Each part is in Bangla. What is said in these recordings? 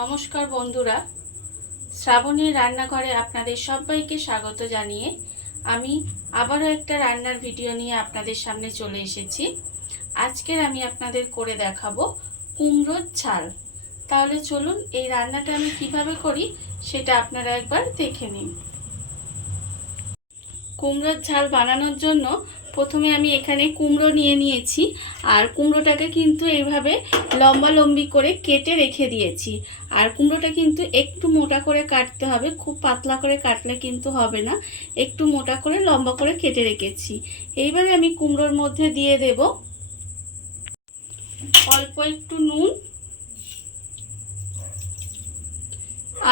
নমস্কার বন্ধুরা। শ্রাবণীর রান্নাঘরে আপনাদের সবাইকে স্বাগত জানিয়ে আমি আবারও একটা রান্নার ভিডিও নিয়ে আপনাদের সামনে চলে এসেছি। আজকের আমি আপনাদের করে দেখাবো কুমড়োর ঝাল। তাহলে চলুন এই রান্নাটা আমি কীভাবে করি সেটা আপনারা একবার দেখে নিন। কুমড়োর ঝাল বানানোর জন্য প্রথমে আমি এখানে কুমড়ো নিয়ে নিয়েছি, আর কুমড়োটাকে কিন্তু এইভাবে লম্বা লম্বি করে কেটে রেখে দিয়েছি। আর কুমড়োটা কিন্তু একটু মোটা করে কাটতে হবে, খুব পাতলা করে কাটলে কিন্তু হবে না, একটু মোটা করে লম্বা করে কেটে রেখেছি। এইবারে আমি কুমড়োর মধ্যে দিয়ে দেব অল্প একটু নুন,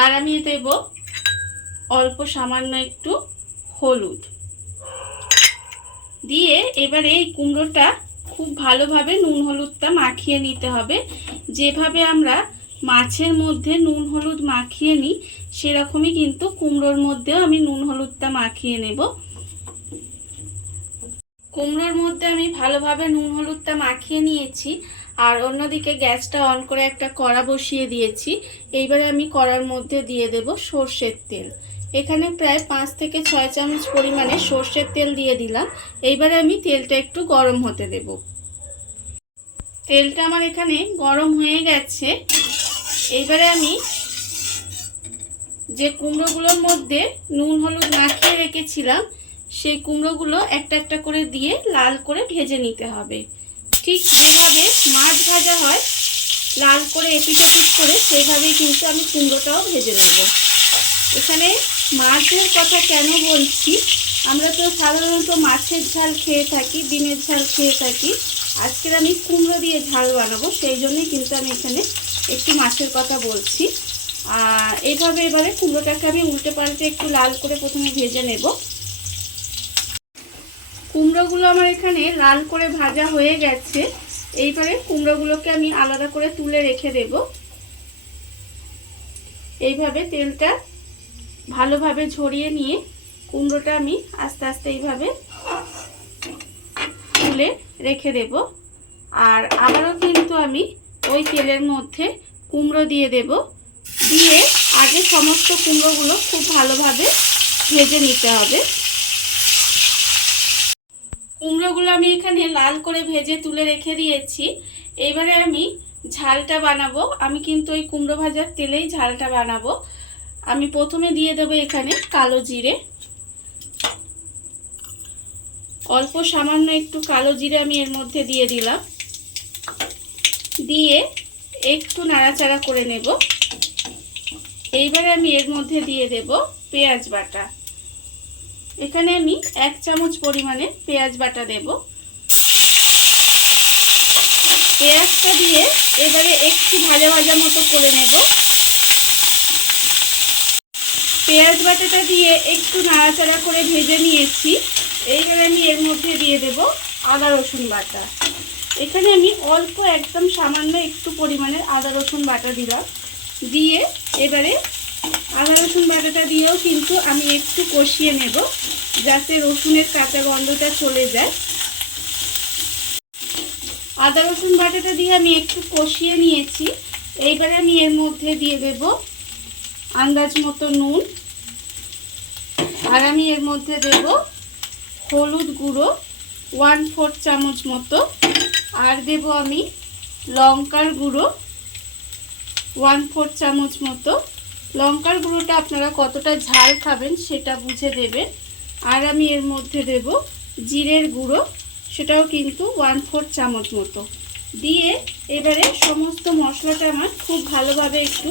আর আমি দেব অল্প সামান্য একটু হলুদ। দিয়ে এবারে এই কুমড়োটা খুব ভালোভাবে নুন হলুদটা মাখিয়ে নিতে হবে। যেভাবে আমরা মাছের মধ্যে নুন হলুদ মাখিয়ে নিই, সেরকমই কিন্তু কুমড়োর মধ্যেও আমি নুন হলুদটা মাখিয়ে নেব। কুমড়োর মধ্যে আমি ভালোভাবে নুন হলুদটা মাখিয়ে নিয়েছি, আর অন্যদিকে গ্যাসটা অন করে একটা কড়া বসিয়ে দিয়েছি। এইবারে আমি কড়ার মধ্যে দিয়ে দেব সর্ষের তেল। এখানে প্রায় পাঁচ থেকে ছয় চামচ পরিমাণে সর্ষের তেল দিয়ে দিলাম। এইবারে আমি তেলটা একটু গরম হতে দেব। তেলটা আমার এখানে গরম হয়ে গেছে। এইবারে আমি যে কুমড়োগুলোর মধ্যে নুন, হলুদ মাখিয়ে রেখেছিলাম, সেই কুমড়োগুলো একটা একটা করে দিয়ে লাল করে ভেজে নিতে হবে। ঠিক যেভাবে মাছ ভাজা হয়, লাল করে এপিটাপিট করে সেইভাবেই কিন্তু আমি কুমড়োটাও ভেজে নেব। এখানে মাছের কথা কেন বলছি? আমরা তো সাধারণত মাছের ঝাল খেয়ে থাকি, ডিমের ঝাল খেয়ে থাকি। আজকের আমি কুমড়ো দিয়ে ঝাল বানাবো, সেই জন্যই কিন্তু আমি এখানে একটু মাছের কথা বলছি। আর এইভাবে এবারে কুমড়োটাকে আমি উল্টে পাল্টে একটু লাল করে প্রথমে ভেজে নেব। কুমড়োগুলো আমার এখানে লাল করে ভাজা হয়ে গেছে। এইবারে কুমড়োগুলোকে আমি আলাদা করে তুলে রেখে দেব। এইভাবে তেলটা ভালোভাবে ঝরিয়ে নিয়ে কুমড়োটা আমি আস্তে আস্তে এইভাবে তুলে রেখে দেব। আর আবারও কিন্তু আমি ওই তেলের মধ্যে কুমড়ো দিয়ে দেব। দিয়ে আগে সমস্ত কুমড়োগুলো খুব ভালোভাবে ভেজে নিতে হবে। কুমড়োগুলো আমি এখানে লাল করে ভেজে তুলে রেখে দিয়েছি। এইবারে আমি ঝালটা বানাবো। আমি কিন্তু ওই কুমড়ো ভাজার তেলেই ঝালটা বানাবো। আমি প্রথমে দিয়ে দেবো এখানে কালো জিরে। অল্প সামান্য একটু কালো জিরে আমি এর মধ্যে দিয়ে দিলাম। দিয়ে একটু নাড়াচাড়া করে নেব। এইবারে আমি এর মধ্যে দিয়ে দেব পেঁয়াজ বাটা। এখানে আমি এক চামচ পরিমাণে পেঁয়াজ বাটা দেব। পেঁয়াজটা দিয়ে এবারে একটু ভাজা ভাজা মতো করে নেব। পেঁয়াজ বাটাটা দিয়ে একটু নাড়াচাড়া করে ভেজে নিয়েছি। এইবারে আমি এর মধ্যে দিয়ে দেব আদা রসুন বাটা। এখানে আমি অল্প একদম সামান্য একটু পরিমাণের আদা রসুন বাটা দিলাম। দিয়ে এবারে আদা রসুন বাটাটা দিয়েও কিন্তু আমি একটু কষিয়ে নেব, যাতে রসুনের কাঁচা গন্ধটা চলে যায়। আদা রসুন বাটাটা দিয়ে আমি একটু কষিয়ে নিয়েছি। এইবারে আমি এর মধ্যে দিয়ে দেব আন্দাজ মতো নুন। আমি এর মধ্যে দেব হলুদ গুঁড়ো ওয়ান ফোর চামচ মতো। আর দেব আমি লঙ্কার গুঁড়ো ওয়ান ফোর চামচ মতো। লঙ্কার গুঁড়োটা আপনারা কতটা ঝাল খাবেন সেটা বুঝে দেবেন। আর আমি এর মধ্যে দেব জিরের গুঁড়ো, সেটাও কিন্তু ওয়ান ফোর চামচ মতো। দিয়ে এবারে সমস্ত মশলাটা আমার খুব ভালোভাবে একটু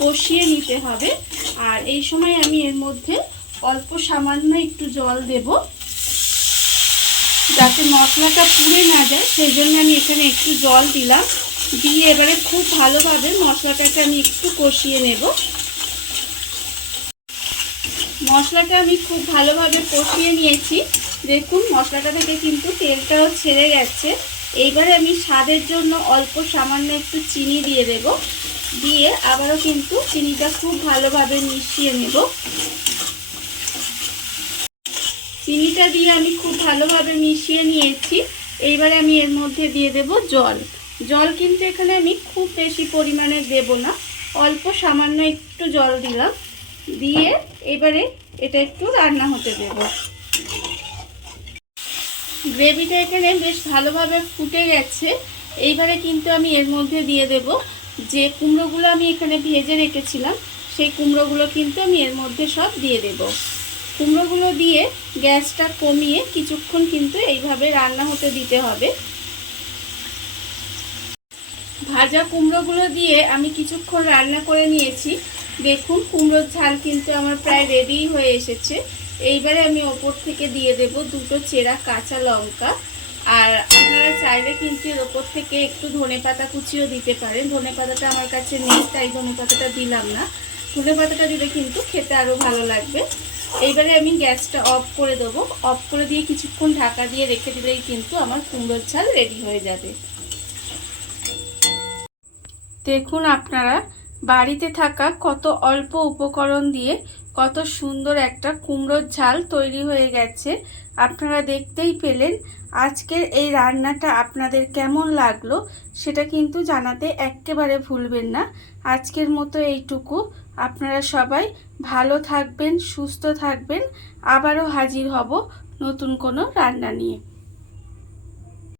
কষিয়ে নিতে হবে। আর এই সময় আমি এর মধ্যে অল্প সামান্য একটু জল দেব। যাতে মশলাটা পুড়ে না যায়, সেই জন্য আমি এখানে একটু জল দিলাম। দিয়ে এবারে খুব ভালোভাবে মশলাটাকে আমি একটু কষিয়ে নেব। মশলাটা আমি খুব ভালোভাবে কষিয়ে নিয়েছি। দেখুন, মশলাটা থেকে কিন্তু তেলটাও ছেড়ে গেছে। এইবারে আমি স্বাদের জন্য অল্প সামান্য একটু চিনি দিয়ে দেব। দিয়ে আবারও কিন্তু চিনিটা খুব ভালোভাবে মিশিয়ে নেব। চিনিটা দিয়ে আমি খুব ভালোভাবে মিশিয়ে নিয়েছি। এইবারে আমি এর মধ্যে দিয়ে দেব জল। জল কিন্তু এখানে আমি খুব বেশি পরিমাণে দেব না। অল্প সামান্য একটু জল দিলাম। দিয়ে এবারে এটা একটু রান্না হতে দেব। গ্রেভিটা এখানে বেশ ভালোভাবে ফুটে গেছে। এইবারে কিন্তু আমি এর মধ্যে দিয়ে দেব যে কুমড়োগুলো আমি এখানে ভেজে রেখেছিলাম, সেই কুমড়োগুলো কিন্তু আমি এর মধ্যে সব দিয়ে দেব। কুমড়োগুলো দিয়ে গ্যাসটা কমিয়ে কিছুক্ষণ কিন্তু এইভাবে রান্না হতে দিতে হবে। ভাজা কুমড়োগুলো দিয়ে আমি কিছুক্ষণ রান্না করে নিয়েছি। দেখুন, কুমড়োর ঝাল কিন্তু আমার প্রায় রেডি হয়ে এসেছে। এইবারে আমি ওপর থেকে দিয়ে দেব দুটো চেরা কাঁচা লঙ্কা। আর আপনারা চাইলে কিন্তু এর ওপর থেকে একটু ধনে পাতা কুচিও দিতে পারেন। ধনে পাতাটা আমার কাছে নেই, তাই ধনে পাতাটা দিলাম না। ধনে পাতাটা দিলে কিন্তু খেতে আরও ভালো লাগবে। এইবারে আমি গ্যাসটা অফ করে দেবো। অফ করে দিয়ে কিছুক্ষণ ঢাকা দিয়ে রেখে দিলেই কিন্তু আমার কুমড়োর ঝাল রেডি হয়ে যাবে। দেখুন আপনারা, বাড়িতে থাকা কত অল্প উপকরণ দিয়ে কত সুন্দর একটা কুমড়োর ঝাল তৈরি হয়ে গেছে। আপনারা দেখতেই পেলেন আজকের এই রান্নাটা আপনাদের কেমন লাগল সেটা কিন্তু জানাতে একেবারে ভুলবেন না। আজকের মতো এইটুকু। আপনারা সবাই ভালো থাকবেন, সুস্থ থাকবেন। আবারও হাজির হব নতুন কোনো রান্না নিয়ে।